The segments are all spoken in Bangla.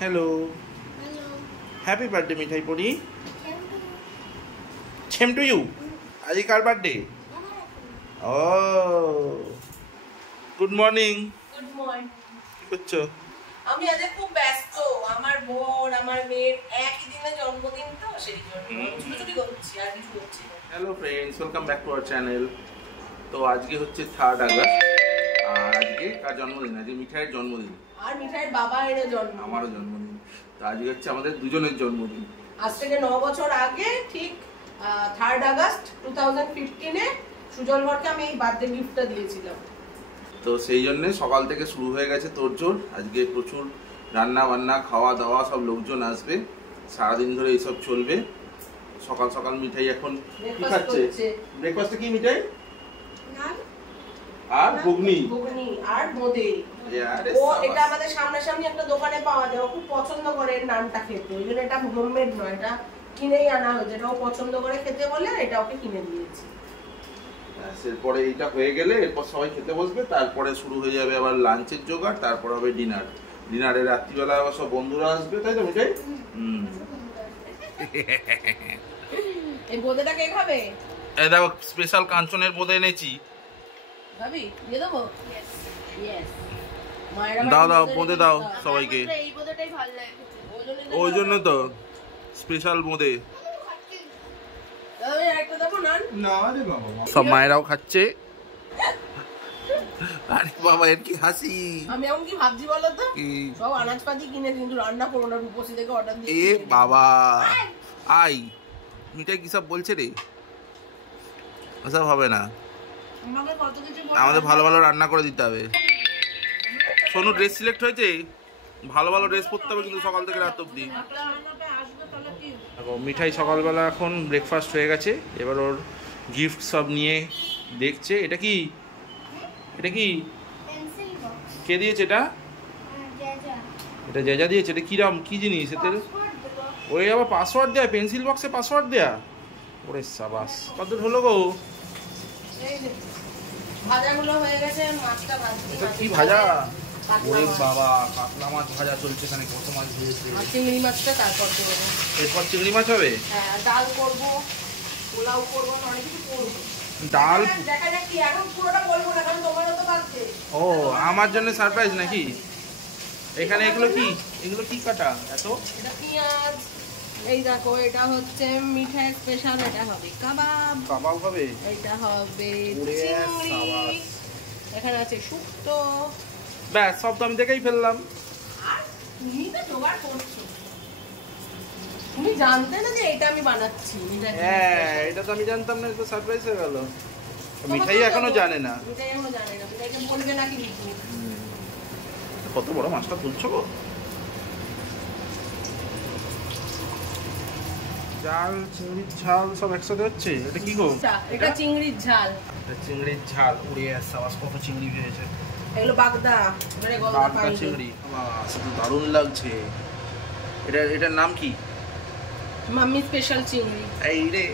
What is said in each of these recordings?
हेलो हैप्पी बर्थडे मिठाई पड़ी सेम टू यू आज कार बर्थडे ओ गुड मॉर्निंग গুড মর্নিং কি করছো আমি আজ খুব ব্যস্ত আমার বোন আমার মেয়ের একই দিনে জন্মদিন তো সেই জন্য ছুটি করছি আর কিছু করছি না hello friends welcome back to our channel तो आज के হচ্ছে 3 আগস্ট আর আজকে কার জন্মদিন আজকে মিঠাইয়ের জন্মদিন আর মিঠাইয়ের বাবার জন্ম আমারও জন্মদিন তো আজকে হচ্ছে আমাদের দুজনের জন্মদিন আজ থেকে 9 বছর আগে ঠিক 3 আগস্ট 2015 এ সুজল ভরকে আমি এই বার্থডে গিফটটা দিয়েছিলাম তো সেই জন্য সকাল থেকে শুরু হয়ে গেছে তোড়জোড় আজকে প্রচুর রান্না বান্না খাওয়া দাওয়া সব লোকজন আসবে সারা দিন ধরে এইসব চলবে সকাল সকাল মিঠাই এখন কি খাচ্ছে ব্রেকফাস্টে কি মিঠাই নান আর ঘুগনি আর বোঁদে ও এটা আমাদের সামনাসামনি একটা দোকানে পাওয়া যায় ও খুব পছন্দ করে নানটা খেতে ওই জন্য এটা হোমমেড নয় এটা কিনেই আনা হয়েছে এটা ও পছন্দ করে খেতে বলে এটা ওকে কিনে দিয়েছি এরপরে এইটা হয়ে গেলে এরপর সবাই খেতে বসবে তারপরে শুরু হয়ে যাবে আবার লাঞ্চের জোগাড় তারপর হবে ডিনারে রাত্রিবেলা আবার সব বন্ধুরা আসবে তাই তো মিঠাই এই বোঁদেটা কে খাবে এই দেখো স্পেশাল কাঞ্চনের বোঁদে এনেছি ভাবি দিয়ে দেবো ইয়েস দাও বোঁদে দাও সবাইকে এই বোঁদেটাই ভালো লাগে ওই জন্য তো স্পেশাল বোঁদে দাদা একটা দেবো না রে বাবা সব মায়েরাও খাচ্ছে আরে বাবা এর কি হাসি আমি এখন কি ভাবছি বলো তো সব আনাজপাতি কিনে কিন্তু রান্না করবো না রূপসী থেকে অর্ডার দিয়ে এ বাবা আই মিঠাই কি সব বলছে রে ওসব হবে না আমাকে কত কিছু আমাদের ভালো ভালো রান্না করে দিতে হবে সোনু ড্রেস সিলেক্ট হয়েছে ভালো ভালো ড্রেস পরতে হবে কিন্তু সকাল থেকে রাত অবধি মিঠাই সকালবেলা এখন ব্রেকফাস্ট হয়ে গেছে এবার ওর গিফট সব নিয়ে দেখছে এটা কি কে দিয়েছে এটা জেজা দিয়েছে এটা কিরাম কি জিনিস এতে ওই আবার পাসওয়ার্ড দেয়া পেন্সিল বক্সে পাসওয়ার্ড দেয়া ওরে সাবাস কত হলো গো ভাজাগুলো হয়ে গেছে মাছটা ভাজছি এটা কি ভাজা ওরে বাবা কাতলা মাছ ভাজা চলছে এখানে কত মাছ দিয়েছে আর চিংড়ি মাছটা তারপর দেবো এরপর চিংড়ি মাছ হবে হ্যাঁ ডাল করব পোলাও করব অনেক কিছু করব ডাল দেখা যাক কি এখন পুরোটা বলবো না কারণ তোমারও তো বাজছে ও আমার জন্য সারপ্রাইজ নাকি এখানে এগুলো কি কাটা এত এটা পেঁয়াজ এই দেখো এটা হচ্ছে মিঠাই স্পেশাল এটা হবে কাবাব হবে এটা হবে চিংড়ি এখানে আছে শুক্তো ব্যাস সব তো আমি দেখেই ফেললাম আর তুমি তো জোগাড় করছো তুমি জানতে না যে এটা আমি বানাচ্ছি হ্যাঁ এটা তো আমি জানতাম না এটা সারপ্রাইজ হয়ে গেল মিঠাই এখনো জানে না মিঠাইকে বলবে নাকি কত বড় মাছটা তুলছো গো ঝাল চিংড়ির ঝাল সব একসাথে হচ্ছে এটা কি গো এটা চিংড়ির ঝাল চিংড়ির ঝাল উড়ে আসছে আওয়াজ কত চিংড়ি হয়েছে এগুলো বাগদা বাগদা চিংড়ি শুধু দারুণ লাগছে এটার নাম কি মাম্মি স্পেশাল চিংড়ি এই রে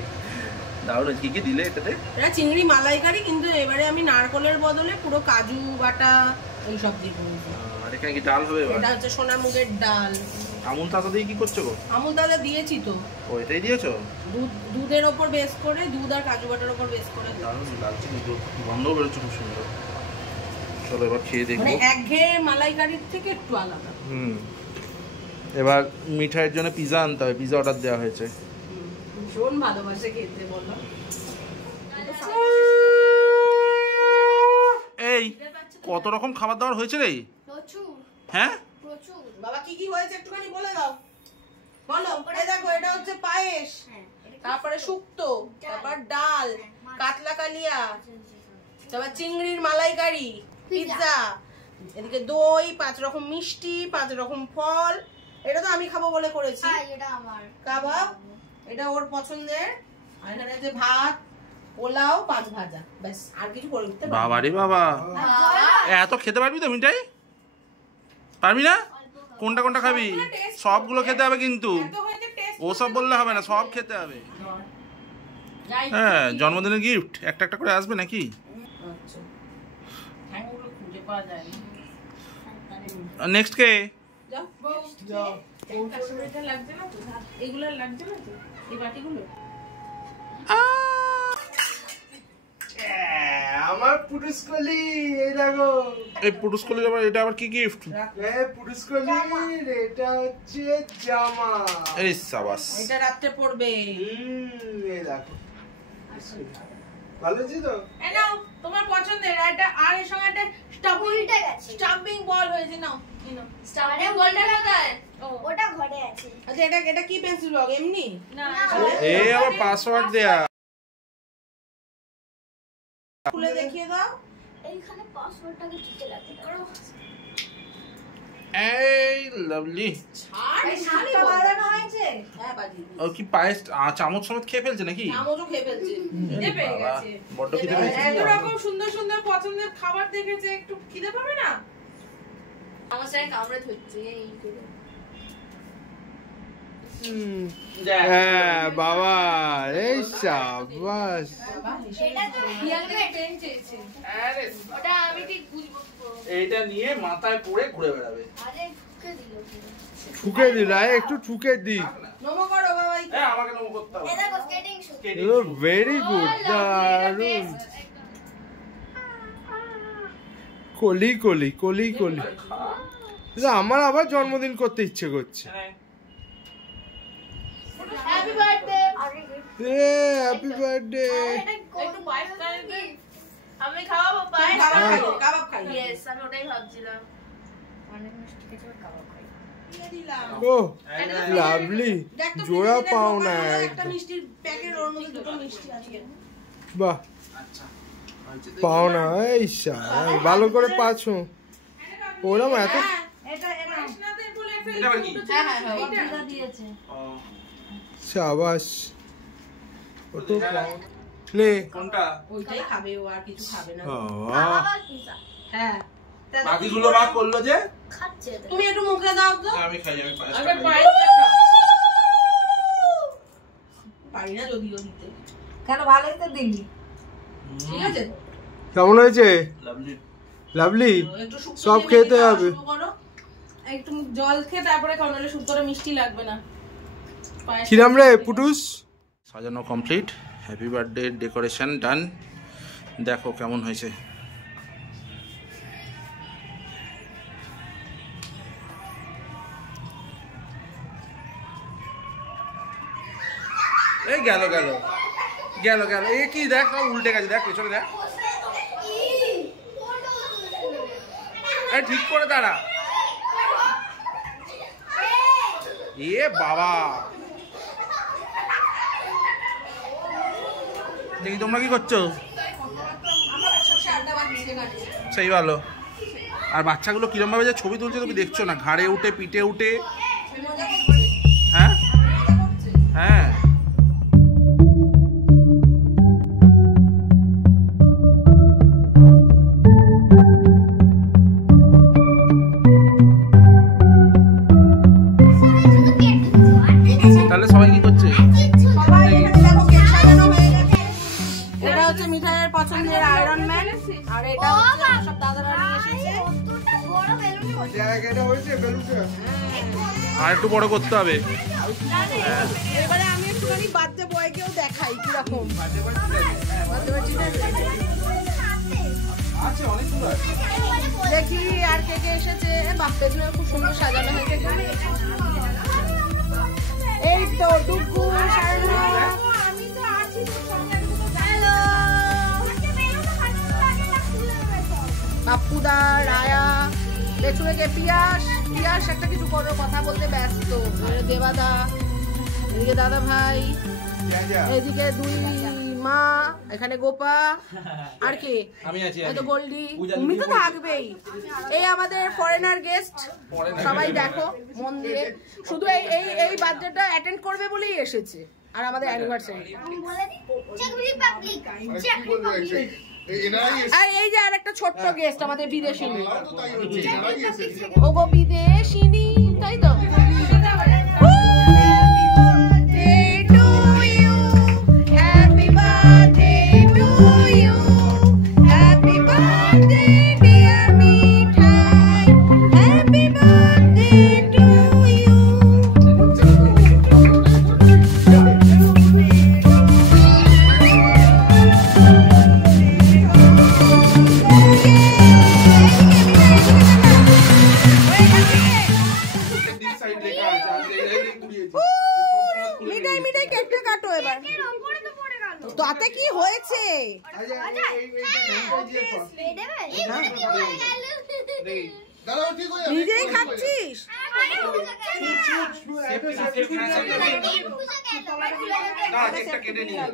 দারুণ কি কি দিলে এটাতে এটা চিংড়ি মালাইকারি কিন্তু এবারে আমি নারকলের বদলে পুরো কাজু বাটা এই সব দিয়ে করেছি আর এখানে কি ডাল হবে এটা হচ্ছে সোনা মুগের ডাল আমুল তাজা দিয়ে কি করছো গো আমুল তাজা দিয়েছি তো ও এটাই দিয়েছো দুধের ওপর বেস করে দুধ আর কাজু বাটার ওপর বেস করে দারুণ লাগছে কিন্তু গন্ধ বেরোচ্ছে খুব সুন্দর চলো এবার খেয়ে দেখবো মানে একঘেয়ে মালাইকারির থেকে একটু আলাদা এবার মিঠাইয়ের জন্য পিজা আনতে হবে পিজা অর্ডার দেওয়া হয়েছে ভীষণ ভালোবাসে খেতে বলো এই কত রকম খাবার দাবার হয়েছে রে হ্যাঁ বাবা কি কি হয়েছে একটুখানি বলে দাও বলো এই দেখো এটা হচ্ছে পায়েস তারপরে শুক্তো তারপর ডাল কাতলা কালিয়া তারপর চিংড়ির মালাইকারি পিৎজা এদিকে দই 5 রকম মিষ্টি 5 রকম ফল এটা তো আমি খাবো বলে করেছি এটা আমার কাবাব এটা ওর পছন্দের আর এখানে আছে ভাত পোলাও 5 ভাজা ব্যাস আর কিছু করে দিতে পারবো বাবা রে বাবা এত খেতে পারবি তো মিঠাই পারবি না কোনটা খাবি সবগুলো খেতে হবে কিন্তু ওসব বললে হবে না সব খেতে হবে হ্যাঁ জন্মদিনের গিফট একটা একটা করে আসবে নাকি খুঁজে পাওয়া যায় নেক্সট কে যাও এটা লাগছে না তো, এগুলো লাগছে না তো, এই বাটিগুলো। আমার পুরুষকলি, এই দেখো। এই পুরুষকলির আবার এটা আবার কি গিফট? এই পুরুষকলির এটা হচ্ছে জামা। এই সাবাস, এটা রাতে পরবে। এই দেখো, ভালো আছে তো? এই নাও তোমার পছন্দের এটা, আর এর সঙ্গে একটা স্টাম্পিং বল হয়েছে। নাও এই নাও স্টাম্পিং বলটা কোথায়? ওটা ঘরে আছে। আচ্ছা এটা কি পেন্সিল বল এমনি না, এই আবার পাসওয়ার্ড দেয়া। খুলে দেখিয়ে দাও। এইখানে পাসওয়ার্ডটাকে টিকে রাখতে পারো। এই লাভলি। আর শাড়ি বাঁধানো হয়েছে। হ্যাঁ বাজি। ও কি পায়েস চামচ সমেত খেয়ে ফেলছে নাকি? চামচও খেয়ে ফেলছে। খিদে পেয়ে গেছে। বড্ড খিদে পেয়েছে। এত রকম সুন্দর সুন্দর পছন্দের খাবার দেখেছে, একটু খিদে পাবে না? আমার সাথে কামড়ে ধরছে এই করে। হ্যাঁ বাবা, এই সাবাস। এটা তো রিয়েলমি পেন চেয়েছে। আরে ওটা আমি ঠিক বুঝবো। এইটা নিয়ে মাথায় পড়ে ঘুরে বেড়াবে। আরে কে দিল? ঠুকে দিল, একটু ঠুকে দি। নমো করো বাবা। হ্যাঁ আমাকে নমো করতে হবে। এই দেখো স্কেটিং শু। ভেরি গুড, দারুন। কলি কলি কলি কলি। আমার আবার জন্মদিন করতে ইচ্ছে করছে। Happy birthday. এ হ্যাপি বার্থডে। একটু পায়েস খাই। আমি খাওয়াবো পায়েস। কাবাব খাই। ইয়েস, আমি ওটাই ভাবছিলাম। অনেক মিষ্টি খেতে কাবাব খাই। দিয়ে দিলাম। ও লাভলি, জোড়া পাও না। একটা মিষ্টির প্যাকেট, ওর মধ্যে দুটো মিষ্টি আছে। বাহ, আচ্ছা পাও না। এই ভালো করে পাছো। ওরম এত এটা কৃষ্ণাতে বলে একটা এটা আবার কি? হ্যাঁ এটা দিয়েছে। সাবাস। ও তো পাও নে। কোনটা? ওইটাই খাবে, ও আর কিছু খাবে না। কাবাব পিজা হ্যাঁ বাকিগুলো ভাগ করলো যে? খাচ্ছে এটা। তুমি একটু মুখে দাও তো। আমি খাই, আমি পায়েস আগে খাই। পায়েস খাও। পারি না যদিও দিতে। কেন ভালোই তো দিলি। ঠিক আছে কেমন হয়েছে? লাভলি। লাভলি, একটু শুকনো সব দিয়ে খেতে মেখে হবে। শুরু করো। একটু জল খেয়ে তারপরে খাও, নাহলে শুক্তোটা মিষ্টি লাগবে না। পায়েস কিরাম রে পুটুস? সাজানো কমপ্লিট, হ্যাপি বার্থডে ডেকোরেশন ডান। দেখো কেমন হয়েছে। এই গেল গেল গেল গেল, এ কি দেখ সব উল্টে গেছে, দেখ পেছনে দেখ। এই ঠিক করে দাঁড়া। এ বাবা, দেখি তোমরা কি করছো? সেই ভালো। আর বাচ্চাগুলো কিরম ভাবে যে ছবি তুলছে তুমি দেখছো না, ঘাড়ে উঠে পিঠে উঠে। হ্যাঁ হ্যাঁ তাহলে সবাই কি করছে? সবাই এখানে দেখো কেক সাজানো হয়ে গেছে। এটা হচ্ছে মিঠাইয়ের পছন্দের আয়রন ম্যান, আর এটা হচ্ছে সব দাদারা নিয়ে এসেছে। কতটা বড় বেলুন। জায়গাটা হয়েছে বেলুনটা। আর একটু বড় করতে হবে। এবারে আমি একটুখানি বার্থডে বয়কেও দেখাই কিরকম। আছে অনেকগুলো আছে। দেখি আর কে কে এসেছে। বাহ, পেছনে খুব সুন্দর সাজানো হয়েছে। এই তো ডুগু, শারনু, আমি তো আছি তোর সঙ্গে। হ্যালো। পাপ্পুদা, রায়া, পেছনে কে পিয়াস। পিয়াস একটা কিছু কথা বলতে ব্যস্ত। দেবাদা, এদিকে দাদা ভাই, এদিকে দুই মা, এখানে গোপা, আর কে? আমি আছি। এই তো গোল্ডি, তুমি তো থাকবেই। এই আমাদের ফরেনার গেস্ট, সবাই দেখো মন দিয়ে। শুধু এই বার্থডেটা অ্যাটেন্ড করবে বলেই এসেছে, আর আমাদের অ্যানিভার্সারি। আমি বলে দিই চেক রিপাবলিক, চেক রিপাবলিক। আর এই যে আর একটা ছোট্ট গেস্ট আমাদের বিদেশিনী। ওগো বিদেশিনী, তাই তো? Happy birthday, dear Mithai. Happy birthday লেখা আছে আমি এই কুড়িয়েছি মিঠাই মিঠাই কেকটা কাটো এবার তাতে কি হয়েছে নিজেই খাচ্ছিস না কেকটা কেটে নিয়ে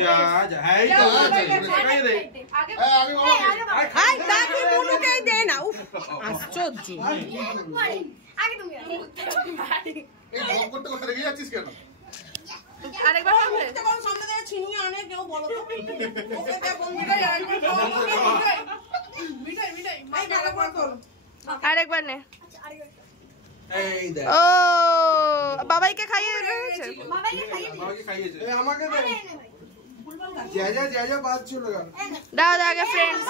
যা যা এই তো খাইয়ে দে তাকে মুনুকেই দে না উফ আশ্চর্য আরেকবার হবে কোন সামনে থেকে ছিনিয়ে আনে কেউ বলো তো ওকে দে কোন মিঠাই মিঠাই মিঠাই আরেকবার কর আরেকবার নে এই দে ও বাবাইকে খাইয়ে দিয়েছে বাবাকে খাইয়েছে আমাকে দে যা যা বাদ চলে গেল দাও দাও আগে ফ্রেন্ডস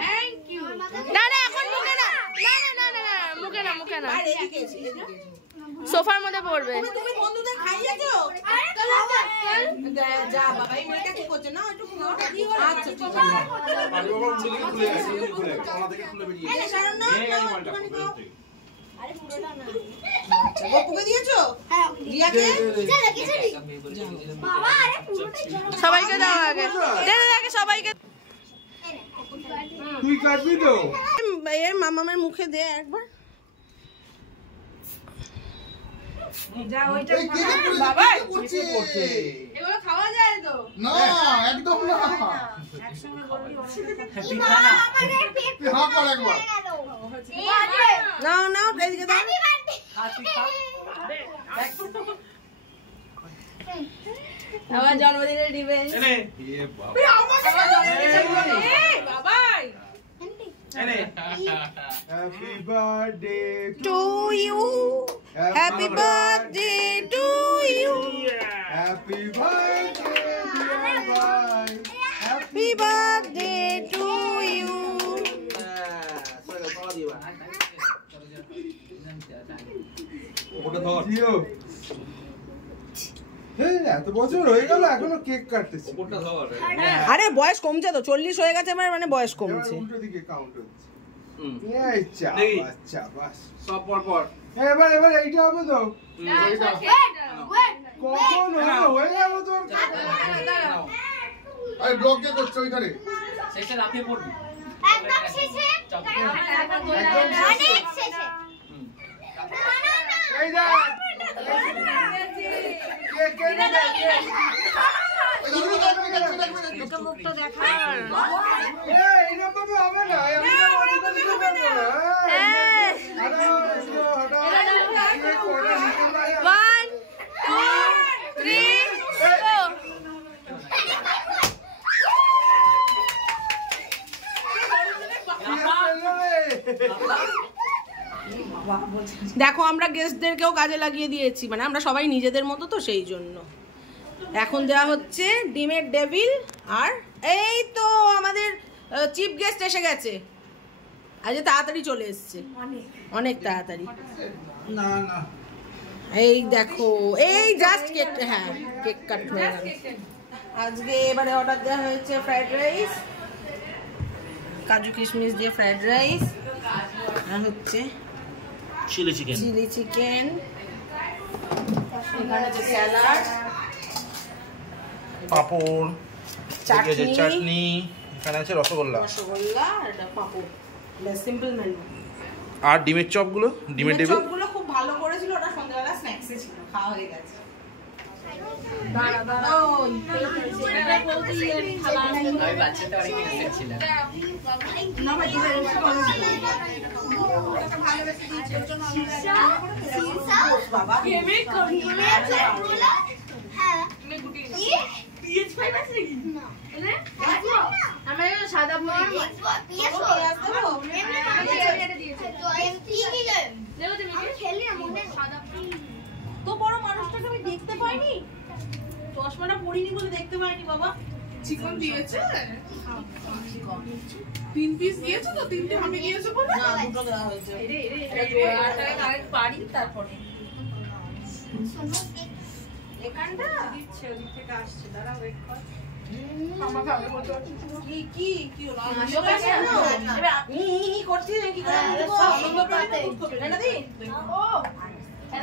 থ্যাংক ইউ না না এখন মুখে না না না না মুখে না মুখে না সোফার মধ্যে পড়বে তুমি বন্ধুদের খাইয়েছো যা বাবাই মেয়েটা কি করছে না একটু পুরোটা দিয়ে আচ্ছা ঠিক আছে বাড়ি বাবা খুলে গেছে খুলে কলা থেকে খুলে বেরিয়ে এই কারণ না এই গাড়ি মালটা আরে পুরোটা না গপুকে দিয়েছো হ্যাঁ রিয়াকে চলো কিছু বাবা আরে পুরোটাই সবাইকে দাও আগে দে দে আগে সবাইকে তুই কাটবি তো এর মামামের মুখে দে একবার যা ওইটা বাবা এগুলো খাওয়া যায় তো না একদম না একসঙ্গে বললি আমাদের পেট হা কর একবার নাও নাও এদিকে দাও আমার জন্মদিনের রিভেঞ্জ এনে এ বাবা বাবাই এনে happy birthday to you happy birthday to you happy birthday dear ভাই হ্যাপি বার্থডে টু ইউ সরে কলা দিবা ওটা ধর জিও এই এত বছর হয়ে গেল এখনো কেক কাটতেছি ওটা ধর আরে বয়স কমছে তো 40 হয়ে গেছে মানে বয়স এবার কমছে উল্টো দিকে কাউন্ট হচ্ছে হুম এই চা দেখি। বাচ্চা বাস সব পর পর এবার এইটা হবে তো ওইটা কখন হলো হয়ে গেল তোর আরে ব্লগ কে করছো ওইখানে শেষে লাফিয়ে পড়বি একদম শেষে অনেক শেষে এই যা কে কে না মুখটা দেখা এই নম্বর হবে না আমি তো অনেক দিতে পারবো না আরে হটা এই করে নিতে পারি 1 2 3 go দেখো আমরা গেস্টদেরকেও কাজে লাগিয়ে দিয়েছি মানে আমরা সবাই নিজেদের মতো তো সেই জন্য এখন দেওয়া হচ্ছে ডিমের ডেভিল আর এই তো আমাদের চিফ গেস্ট এসে গেছে আজ তাড়াতাড়ি চলে এসেছে অনেক তাড়াতাড়ি না না এই দেখো এই জাস্ট কেক হ্যাঁ কেক কাট হয়ে গেল আজকে এবারে অর্ডার দেওয়া হয়েছে ফ্রাইড রাইস কাজু কিশমিশ দিয়ে ফ্রাইড রাইস আর হচ্ছে চিলি চিকেন চিলি চিকেন এখানে হচ্ছে স্যালাড পাপড় চাটনি চাটনি এখানে আছে রসগোল্লা রসগোল্লা আর একটা পাপড় সিম্পল মেনু আর ডিমের চপগুলো ডিমের টেবিল চপগুলো খুব ভালো করেছিল ওটা সন্ধ্যাবেলা স্ন্যাক্সে ছিল খাওয়া হয়ে গেছে আমি বাচ্চাটা অনেক ইনোসেন্ট ছিলাম বাবা সাদা তো বড় মানুষটাকে আমি দেখতে পাইনি চশমাটা পরিনি বলে দেখতে পাইনি বাবা চিকেন দিয়েছে 3 পিস দিয়েছো তো 3টে আমি দিয়েছো বলে না দুটো দেওয়া হয়েছে এটা জোড়াটা কারেক্ট পারি তারপরে এখানটা দিচ্ছে ওদিক থেকে আসছে, দাঁড়া ওয়েট কর। আমাকে আগে বলতে হবে। কি হলো? এবার আপনি করছিস কি করে? সব সুন্দর পাতে। এটা দিন।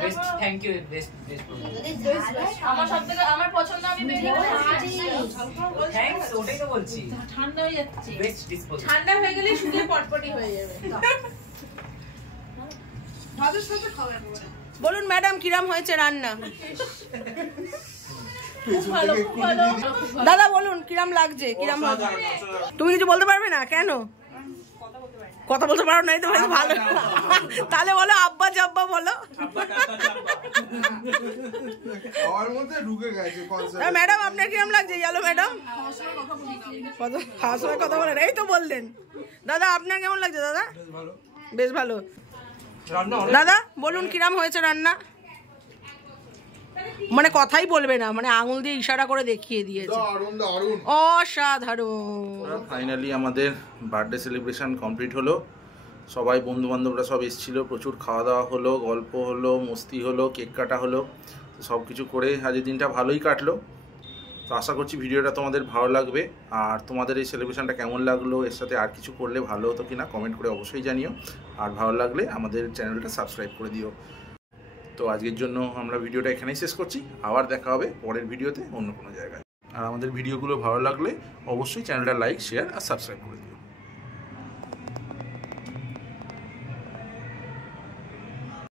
Best thank you best best আমার সবথেকে আমার পছন্দ, আমি বেরিয়ে থ্যাঙ্কস, ওটাই তো বলছি। ঠান্ডা হয়ে যাচ্ছে। Best disposal. ঠান্ডা হয়ে গেলে শুকিয়ে পটপটি হয়ে যাবে। ভাতের সাথে খাওয়া যাবে। বলুন ম্যাডাম কিরাম হয়েছে রান্না? খুব ভালো, খুব ভালো। দাদা বলুন কিরাম লাগছে, কিরাম হয়েছে? তুমি কিছু বলতে পারবে না কেন? কথা বলতে পারো নাই তো ভালো। তাহলে বলো আব্বা জাব্বা বলো। আমার মধ্যে ঢুকে গেছে কনসেপ্ট। ম্যাডাম আপনার কিরাম লাগছে ইয়েলো ম্যাডাম? খাওয়ার সময় কথা বলেন, এই তো বললেন। দাদা আপনার কেমন লাগছে দাদা? বেশ ভালো। দাদা বলুন কিরাম হয়েছে রান্না? মানে কথাই বলবে না, মানে আঙুল দিয়ে ইশারা করে দেখিয়ে দিয়েছে। দারুণ দারুণ। অসাধারণ। ফাইনালি আমাদের বার্থডে সেলিব্রেশন কমপ্লিট হলো। সবাই বন্ধু বান্ধবরা সব এসেছিলো, প্রচুর খাওয়া দাওয়া হলো, গল্প হলো, মস্তি হলো, কেক কাটা হলো। সব কিছু করে আজকের দিনটা ভালোই কাটলো। তো আশা করছি ভিডিওটা তোমাদের ভালো লাগবে। আর তোমাদের এই সেলিব্রেশনটা কেমন লাগলো, এর সাথে আর কিছু করলে ভালো হতো কিনা কমেন্ট করে অবশ্যই জানিও। আর ভালো লাগলে আমাদের চ্যানেলটা সাবস্ক্রাইব করে দিও। তো আজকের জন্য আমরা ভিডিওটা এখানেই শেষ করছি। আবার দেখা হবে পরের ভিডিওতে অন্য কোনো জায়গায়। আর আমাদের ভিডিওগুলো ভালো লাগলে অবশ্যই চ্যানেলটা লাইক, শেয়ার আর সাবস্ক্রাইব করে দিও।